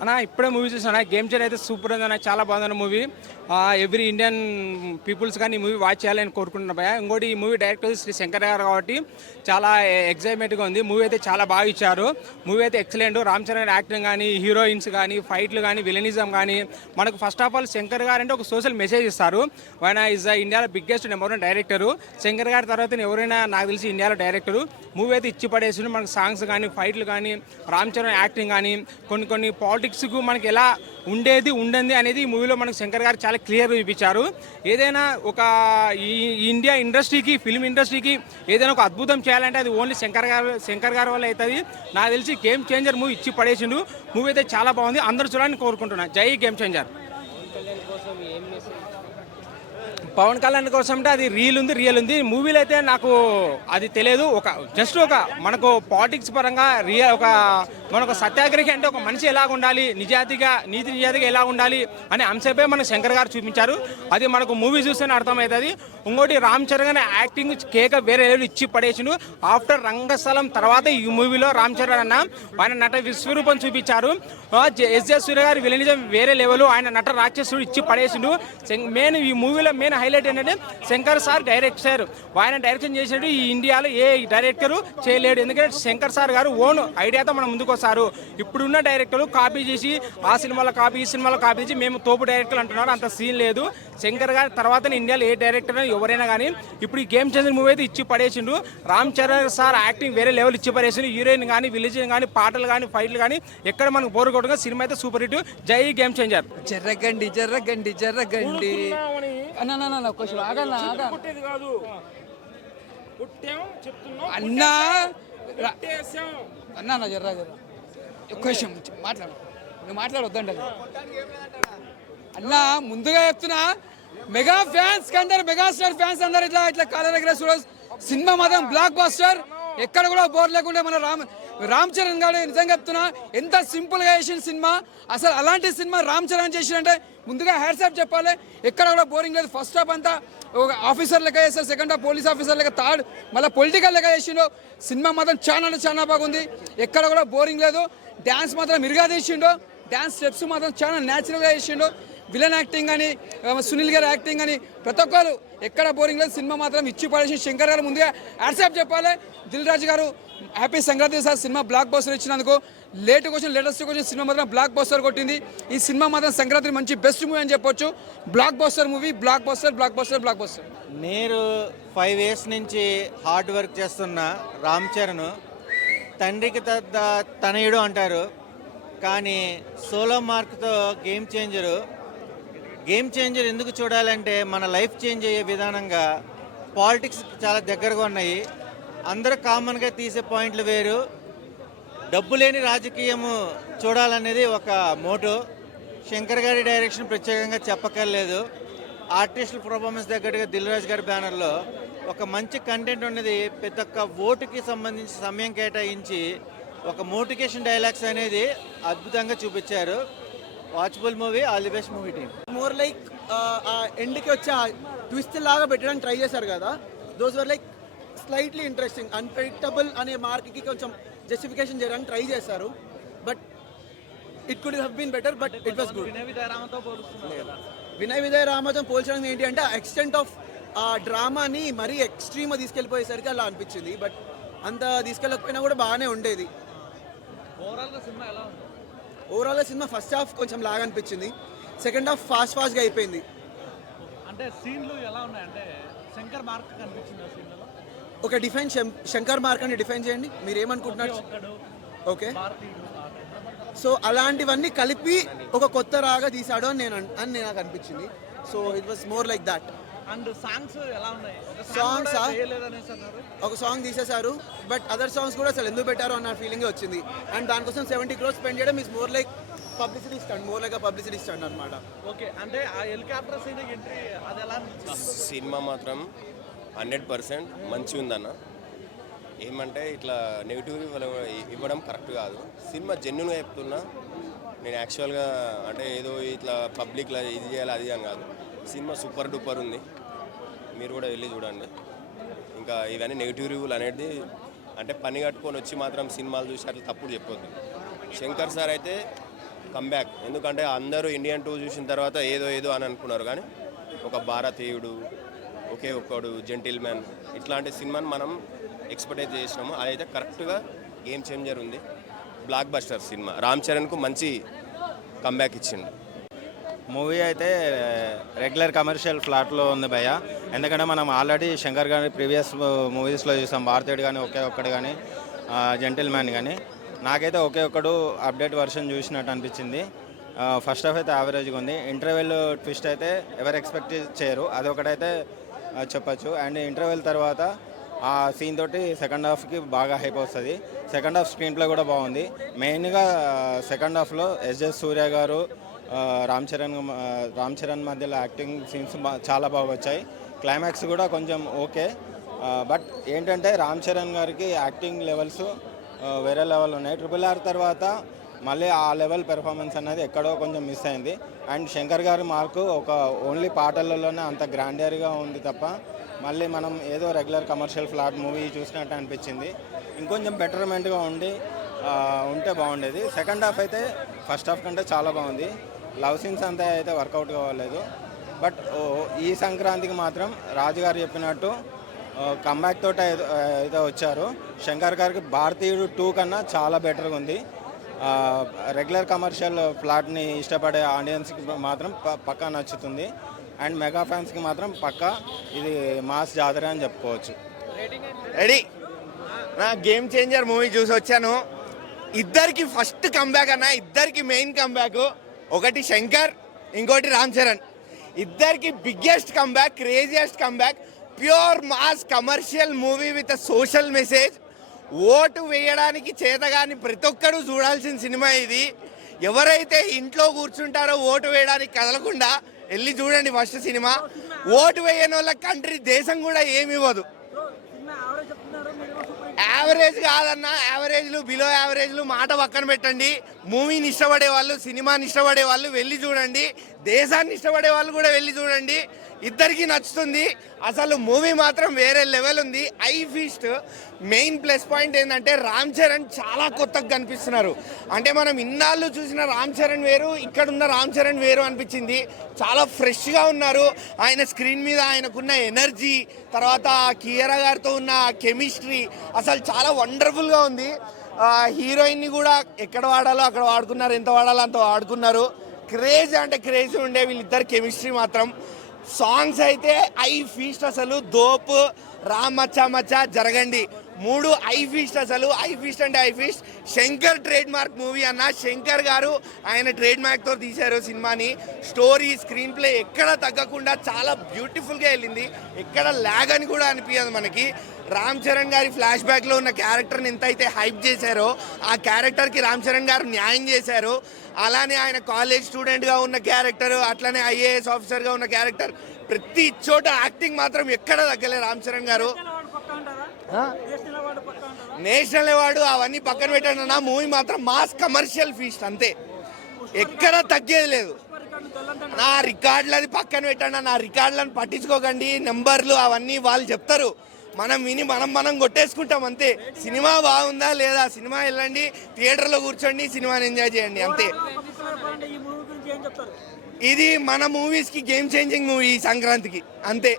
అన్న ఇప్పుడే మూవీ చూసాను. గేమ్ చేంజర్ అయితే సూపర్ ఉంది అన్న, చాలా బాగుందన్న మూవీ. ఎవ్రీ ఇండియన్ పీపుల్స్ కానీ ఈ మూవీ వాచ్ చేయాలని కోరుకుంటున్నా భయ. ఇంకోటి ఈ మూవీ డైరెక్టర్ శ్రీ శంకర్ గారు కాబట్టి చాలా ఎక్సైట్మెంట్గా ఉంది. మూవీ అయితే చాలా బాగా ఇచ్చారు. మూవీ అయితే ఎక్సలెంట్. రామ్ చరణ్ యాక్టింగ్ కానీ, హీరోయిన్స్ కానీ, ఫైట్లు కానీ, విలనిజం కానీ, మనకు ఫస్ట్ ఆఫ్ ఆల్ శంకర్ గారు అంటే ఒక సోషల్ మెసేజ్ ఇస్తారు. ఆయన ఈజ్ ఇండియాలో బిగ్గెస్ట్ నెంబర్ 1 డైరెక్టరు. శంకర్ గారి తర్వాత ఎవరైనా నాకు తెలిసి ఇండియాలో డైరెక్టరు. మూవీ అయితే ఇచ్చి పడేసి మనకు సాంగ్స్ కానీ, ఫైట్లు కానీ, రామ్ చరణ్ యాక్టింగ్ కానీ, కొన్ని పాలిటిక్స్కు మనకి ఎలా ఉండేది అనేది ఈ మూవీలో మనకు శంకర్ గారు చాలా క్లియర్గా చూపించారు. ఏదైనా ఒక ఈ ఇండియా ఇండస్ట్రీకి, ఫిల్మ్ ఇండస్ట్రీకి ఏదైనా ఒక అద్భుతం చేయాలంటే అది ఓన్లీ శంకర్ గారి వల్ల అవుతుంది. నాకు తెలిసి గేమ్ చేంజర్ మూవీ ఇచ్చి పడేసిండు. మూవీ అయితే చాలా బాగుంది. అందరూ చూడాలని కోరుకుంటున్నా. జై గేమ్ చేంజర్. పవన్ కళ్యాణ్ కోసం అంటే అది రియల్ ఉంది. మూవీలో అయితే నాకు అది తెలియదు. ఒక మనకు పాలిటిక్స్ పరంగా మనకు సత్యాగ్రహి అంటే ఒక మనిషి ఎలా ఉండాలి, నీతి నిజాతిగా ఎలా ఉండాలి అనే అంశంపై మన శంకర్ గారు చూపించారు. అది మనకు మూవీ చూస్తేనే అర్థమవుతుంది. ఇంకోటి రామ్ చరణ్ యాక్టింగ్ కేక వేరే లెవెల్ ఇచ్చి పడేసిండు. ఆఫ్టర్ రంగస్థలం తర్వాత ఈ మూవీలో రామ్ చరణ్ అన్న ఆయన నట విశ్వరూపం చూపించారు. ఎస్.జె. సూర్య గారి విలనిజం వేరే లెవెల్, ఆయన నట రాక్షసుడు ఇచ్చి పడేసిండు. ఈ మూవీలో మెయిన్ హైలైట్ ఏంటంటే శంకర్ సార్ డైరెక్టర్. ఆయన డైరెక్షన్ చేసినట్టు ఈ ఇండియాలో ఏ డైరెక్టరు చేయలేడు. ఎందుకంటే శంకర్ సార్ గారు ఓన్ ఐడియాతో మనం ముందుకు వస్తారు. ఇప్పుడున్న డైరెక్టర్లు కాపీ చేసి ఆ సినిమాలో కాపీ, ఈ సినిమాలో కాపీ చేసి మేము తోపు డైరెక్టర్లు అంటున్నారు. అంత సీన్ లేదు. శంకర్ గారి తర్వాత ఇండియాలో ఏ డైరెక్టర్ ఎవరైనా కానీ ఇప్పుడు ఈ గేమ్ చేంజర్ మూవీ అయితే ఇచ్చి పడేసిండు. రామ్ చరణ్ సార్ యాక్టింగ్ వేరే లెవెల్ ఇచ్చి పడేసిండు. హీరోయిన్ కానీ, విలేజిన్ కానీ, పాటలు కానీ, ఫైట్లు కానీ ఎక్కడ మనకు బోర్ కొట్టగా సినిమా అయితే సూపర్ హిట్. జై గేమ్ చేంజర్. జర్రగండి అన్నా అన్నా జర్రా ఒక్క విషయం మాట్లాడొద్దండి అన్నా. ముందుగా చెప్తున్నా, మెగా ఫ్యాన్స్ అందరు, మెగాస్టార్ ఫ్యాన్స్ అందరు ఇట్లా కాలర్ దగ్గర సినిమా మాత్రం బ్లాక్ బాస్టర్. ఎక్కడ కూడా బోర్ లేకుండా మన రామ్ చరణ్ గారు నిజంగా చెప్తున్నా ఎంత సింపుల్గా చేసిన సినిమా. అసలు అలాంటి సినిమా రామ్ చరణ్ చేసినంటే ముందుగా హ్యాట్సాప్ చెప్పాలి. ఎక్కడ కూడా బోరింగ్ లేదు. ఫస్ట్ హాఫ్ అంతా ఒక ఆఫీసర్ లెక్క చేస్తారు, సెకండ్ హాఫ్ పోలీస్ ఆఫీసర్ లెక్క, థర్డ్ మళ్ళీ పొలిటికల్ లెక్క చేసిండు. సినిమా మాత్రం చాలా బాగుంది. ఎక్కడ కూడా బోరింగ్ లేదు. డ్యాన్స్ మాత్రం మిరుగా తీసిండు. డ్యాన్స్ స్టెప్స్ మాత్రం చాలా న్యాచురల్గా చేసిండు. విలన్ యాక్టింగ్ కానీ, సునీల్ గారి యాక్టింగ్ కానీ ప్రతి ఒక్కరు ఎక్కడ బోరింగ్ లేదు. సినిమా మాత్రం ఇచ్చి పడేసి శంకర్ గారు ముందుగా హ్యాట్సాప్ చెప్పాలి. దిల్ రాజు గారు happy Sankranti sir. Cinema block buster ఇచ్చినందుకు లేటెస్ట్ క్వశ్చన్ సినిమా మాత్రం బ్లాక్ బస్టర్ కొట్టింది. ఈ సినిమా మాత్రం సంక్రాంతి మంచి బెస్ట్ మూవీ అని చెప్పొచ్చు. Block buster movie, block buster. నేను 5 years నుంచి హార్డ్ వర్క్ చేస్తున్న రామ్ చరణ్ తండ్రికి తనయుడు అంటారు. కానీ సోలో మార్క్తో గేమ్ చేంజర్ ఎందుకు చూడాలంటే మన లైఫ్ చేంజ్ అయ్యే విధానంగా పాలిటిక్స్ చాలా దగ్గరగా ఉన్నాయి. అందరూ కామన్గా తీసే పాయింట్లు వేరు. డబ్బు లేని రాజకీయము చూడాలనేది ఒక మోటో. శంకర్ గారి డైరెక్షన్ ప్రత్యేకంగా చెప్పక్కర్లేదు. ఆర్టిస్టుల పర్ఫార్మెన్స్ దగ్గరగా దిల్ రాజు గారి బ్యానర్లో ఒక మంచి కంటెంట్ ఉన్నది. ప్రతి ఒక్క ఓటుకి సంబంధించి సమయం కేటాయించి ఒక మోటివేషన్ డైలాగ్స్ అనేది అద్భుతంగా చూపించారు. Watchable movie. All the best movie team. More like ఎండ్కి వచ్చే ట్విస్ట్ లాగా పెట్టడానికి ట్రై చేశారు కదా. Those were like slightly interesting. Unpredictable అనే మార్క్కి కొంచెం జస్టిఫికేషన్ చేయడానికి ట్రై చేశారు. But it could have been better. But it was good. Vinay Vijay రామతో పోల్చడం ఏంటి అంటే ఎక్స్టెంట్ ఆఫ్ ఆ డ్రామాని మరీ ఎక్స్ట్రీమ్గా తీసుకెళ్ళిపోయేసరికి అలా అనిపించింది. బట్ అంత తీసుకెళ్ళకపోయినా కూడా బాగానే ఉండేది. ఓవరాల్గా సినిమా ఫస్ట్ హాఫ్ కొంచెం లాగా అనిపించింది. సెకండ్ హాఫ్ ఫాస్ట్గా అయిపోయింది. అంటే సీన్లు ఎలా ఉన్నాయంటే శంకర్ మార్క్ కనిపించింది సీన్లలో. ఒక శంకర్ మార్క్ అని డిఫైన్ చేయండి. మీరు ఏమనుకుంటున్నారు? ఓకే, సో అలాంటివన్నీ కలిపి ఒక కొత్త రాగా తీసాడు అని నాకు అనిపించింది. So it was more like that. And songs ఎలా ఉన్నాయి? ఒక సాంగ్ తీసేశారు. బట్ అదర్ సాంగ్స్ కూడా అసలు ఎందుకు పెట్టారు అన్న ఫీలింగ్ వచ్చింది. అండ్ దానికోసం 70 crores స్పెండ్ చేయడం is more like publicity stunt అనమాట. ఓకే, అంటే ఆ హెలికాప్టర్ సీన్ ఎంట్రీ అది ఎలా సినిమా మాత్రం 100% మంచిగా ఉందన్న. ఏమంటే ఇట్లా నెగిటివ్ ఇవ్వడం కరెక్ట్ కాదు. సినిమా జెన్యున్గా చెప్తున్నా నేను. యాక్చువల్గా అంటే ఏదో ఇట్లా పబ్లిక్లో ఇది చేయాలి అది అని కాదు. సినిమా సూపర్ డూపర్ ఉంది. మీరు కూడా వెళ్ళి చూడండి. ఇంకా ఇవన్నీ నెగిటివ్ రివ్యూలు అనేది అంటే పని కట్టుకొని వచ్చి మాత్రం సినిమాలు చూసి అట్లా తప్పుడు చెప్పొద్దు. శంకర్ సార్ అయితే కంబ్యాక్. ఎందుకంటే అందరూ ఇండియన్ 2 చూసిన తర్వాత ఏదో ఏదో అని అనుకున్నారు, కానీ ఒక భారతీయుడు, ఒకే ఒక్కడు, జెంటిల్మెన్ ఇట్లాంటి సినిమాని మనం ఎక్స్పెక్ట్ చేసినాము. అదైతే కరెక్ట్గా గేమ్ చేంజర్ ఉంది. బ్లాక్ బస్టర్ సినిమా. రామ్ చరణ్కు మంచి కంబ్యాక్ ఇచ్చిండు. మూవీ అయితే రెగ్యులర్ కమర్షియల్ ఫ్లాట్లో ఉంది భయ్య. ఎందుకంటే మనం ఆల్రెడీ శంకర్ గారి ప్రీవియస్ మూవీస్లో చూసాం, భారతీయుడు కానీ, ఒకే ఒక్కడు కానీ, జెంటిల్మ్యాన్ కానీ. నాకైతే ఒకే ఒక్కడు అప్డేట్ వర్షన్ చూసినట్టు అనిపించింది. ఫస్ట్ హాఫ్ అయితే యావరేజ్గా ఉంది. ఇంటర్వెల్ ట్విస్ట్ అయితే ఎవరు ఎక్స్పెక్ట్ చేయరు, అది ఒకటైతే చెప్పచ్చు. అండ్ ఇంటర్వెల్ తర్వాత ఆ సీన్ తోటి సెకండ్ హాఫ్కి బాగా హైప్ వస్తుంది. సెకండ్ హాఫ్ స్క్రీన్ ప్లే కూడా బాగుంది. మెయిన్గా సెకండ్ హాఫ్లో ఎస్జెస్ సూర్య గారు, రామ్ చరణ్ మధ్యలో యాక్టింగ్ సీన్స్ చాలా బాగా వచ్చాయి. క్లైమాక్స్ కూడా కొంచెం ఓకే. బట్ ఏంటంటే రామ్ చరణ్ గారికి యాక్టింగ్ లెవెల్స్ వేరే లెవెల్ ఉన్నాయి. RRR తర్వాత మళ్ళీ ఆ లెవెల్ పెర్ఫార్మెన్స్ అనేది ఎక్కడో కొంచెం మిస్ అయింది. అండ్ శంకర్ గారి మార్కు ఒక ఓన్లీ పాటలలోనే అంత గ్రాండియర్గా ఉంది తప్ప మళ్ళీ మనం ఏదో రెగ్యులర్ కమర్షియల్ ఫ్లాట్ మూవీ చూసినట్టు అనిపించింది. ఇంకొంచెం బెటర్మెంట్గా ఉంటే బాగుండేది. సెకండ్ హాఫ్ అయితే ఫస్ట్ హాఫ్ కంటే చాలా బాగుంది. లవ్ సీన్స్ అంతా అయితే వర్కౌట్ కావలేదు. బట్ ఈ సంక్రాంతికి మాత్రం రాజుగారు చెప్పినట్టు కంబ్యాక్ తోటి అయితే వచ్చారు. శంకర్ గారికి భారతీయుడు 2 కన్నా చాలా బెటర్గా ఉంది. రెగ్యులర్ కమర్షియల్ ప్లాట్ని ఇష్టపడే ఆడియన్స్కి మాత్రం పక్కా నచ్చుతుంది. అండ్ మెగా ఫ్యాన్స్కి మాత్రం పక్కా ఇది మాస్ జాతర అని చెప్పుకోవచ్చు. రెడీ. నా గేమ్ చేంజర్ మూవీ చూసి వచ్చాను. ఇద్దరికి ఫస్ట్ కంబ్యాక్ అన్న, ఇద్దరికి మెయిన్ కంబ్యాక్. ఒకటి శంకర్, ఇంకోటి రామ్ చరణ్. ఇద్దరికి biggest comeback, craziest comeback. Pure mass commercial movie with social message. Vote వేయడానికి చేతగాని ప్రతి ఒక్కరూ చూడాల్సిన సినిమా ఇది. ఎవరైతే ఇంట్లో కూర్చుంటారో ఓటు వేయడానికి కదలకుండా వెళ్ళి చూడండి ఫస్ట్ సినిమా. ఓటు వేయని వాళ్ళ కంట్రీ దేశం కూడా ఏమి ఇవ్వదు. యావరేజ్ కాదన్న, యావరేజ్లు బిలో యావరేజ్లు మాట పక్కన పెట్టండి. మూవీని ఇష్టపడే వాళ్ళు, సినిమాని ఇష్టపడే వాళ్ళు వెళ్ళి చూడండి. దేశాన్ని ఇష్టపడే వాళ్ళు కూడా వెళ్ళి చూడండి. ఇద్దరికి నచ్చుతుంది. అసలు మూవీ మాత్రం వేరే లెవెల్ ఉంది. I feast. Main plus point ఏంటంటే రామ్ చరణ్ చాలా కొత్తగా కనిపిస్తున్నారు. అంటే మనం ఇన్నాళ్ళు చూసిన రామ్ చరణ్ వేరు, ఇక్కడ ఉన్న రామ్ చరణ్ వేరు అనిపించింది. చాలా ఫ్రెష్గా ఉన్నారు. ఆయన స్క్రీన్ మీద ఆయనకున్న ఎనర్జీ, తర్వాత కియారా గారితో ఉన్న కెమిస్ట్రీ అసలు చాలా వండర్ఫుల్గా ఉంది. హీరోయిన్ని కూడా ఎక్కడ వాడాలో అక్కడ వాడుకున్నారు, ఎంత వాడాలో అంత వాడుకున్నారు. క్రేజ్ అంటే క్రేజ్ ఉండే వీళ్ళిద్దరు కెమిస్ట్రీ మాత్రం. సాంగ్స్ అయితే ఐ ఫీస్ట్. అసలు దోప్, రామ్ మచ్చా మచ్చా, జరగండి, 3 ఐ ఫీస్ట్. అసలు ఐ ఫీస్ట్ అంటే I feast. Shankar trade mark movie అన్న. శంకర్ గారు ఆయన ట్రేడ్ మార్క్తో తీశారు సినిమాని. స్టోరీ, స్క్రీన్ ప్లే ఎక్కడ తగ్గకుండా చాలా బ్యూటిఫుల్గా వెళ్ళింది. ఎక్కడ ల్యాగ్ అని కూడా అనిపించదు మనకి. రామ్ చరణ్ గారి ఫ్లాష్ బ్యాక్లో ఉన్న క్యారెక్టర్ని ఎంత అయితే హైప్ చేశారో ఆ క్యారెక్టర్కి రామ్ చరణ్ గారు న్యాయం చేశారు. అలానే ఆయన కాలేజ్ స్టూడెంట్గా ఉన్న క్యారెక్టర్, అట్లనే IAS ఆఫీసర్గా ఉన్న క్యారెక్టర్, ప్రతి చోట యాక్టింగ్ మాత్రం ఎక్కడ తగ్గలే రామ్ చరణ్ గారు. నేషనల్ అవార్డు అవన్నీ పక్కన పెట్టండి అన్న. మూవీ మాత్రం మాస్ కమర్షియల్ ఫీస్ట్ అంతే, ఎక్కడ తగ్గేది లేదు. నా రికార్డులు పక్కన పెట్టండి. నా రికార్డులను పట్టించుకోకండి. నెంబర్లు అవన్నీ వాళ్ళు చెప్తారు, మనం విని మనం కొట్టేసుకుంటాం అంతే. సినిమా బాగుందా లేదా, సినిమా వెళ్ళండి, థియేటర్లో కూర్చోండి, సినిమాని ఎంజాయ్ చేయండి అంతే. ఇది మన మూవీస్కి గేమ్ చేంజింగ్ మూవీ సంక్రాంతికి అంతే.